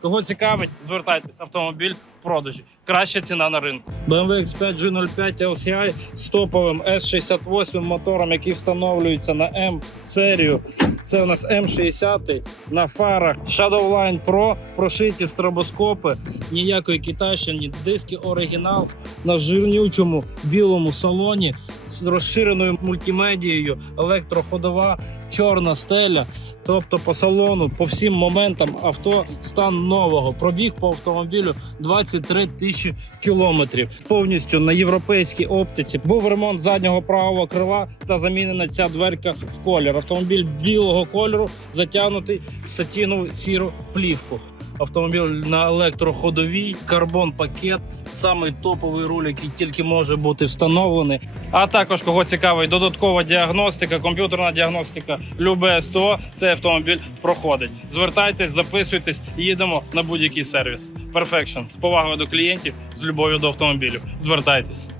Кого цікавить, звертайтесь. Автомобіль в продажі. Краща ціна на ринку. BMW X5 G05 LCI з топовим S68 мотором, який встановлюється на M серію. Це у нас M60 на фарах Shadowline Pro, прошиті стробоскопи, ніякої китайщини, диски оригінал на жирнючому білому салоні з розширеною мультимедією, електроходова, чорна стеля. Тобто по салону, по всім моментам авто стан нового. Пробіг по автомобілю 23 тисячі кілометрів. Повністю на європейській оптиці був ремонт заднього правого крила та замінена ця дверка в колір. Автомобіль білого кольору затягнутий в сатінову сіру плівку. Автомобіль на електроходовій, карбон пакет, самий топовий руль, який тільки може бути встановлений. А також кого цікавить додаткова діагностика, комп'ютерна діагностика, любе СТО, цей автомобіль проходить. Звертайтесь, записуйтесь, їдемо на будь-який сервіс. Perfection. з повагою до клієнтів, з любов'ю до автомобілів. Звертайтесь.